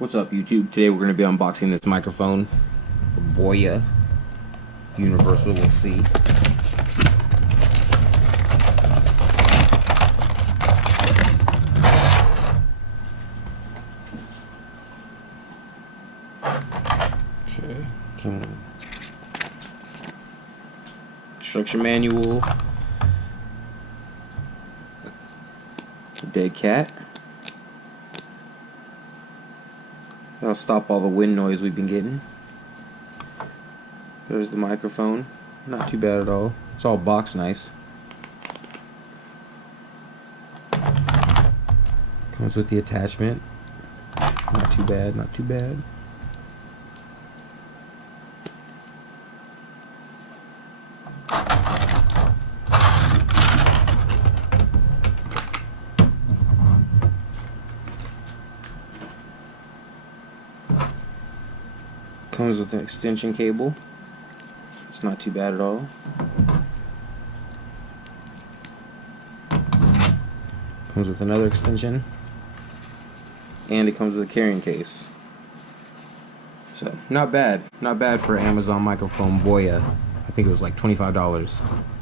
What's up, YouTube? Today we're going to be unboxing this microphone, Boya Universal. We'll see. Okay. Instruction manual. Dead cat. That'll stop all the wind noise we've been getting. There's the microphone. Not too bad at all. It's all boxed nice. Comes with the attachment. Not too bad, not too bad. Comes with an extension cable. It's not too bad at all. Comes with another extension. And it comes with a carrying case. So, not bad. Not bad for Amazon microphone Boya. I think it was like $25.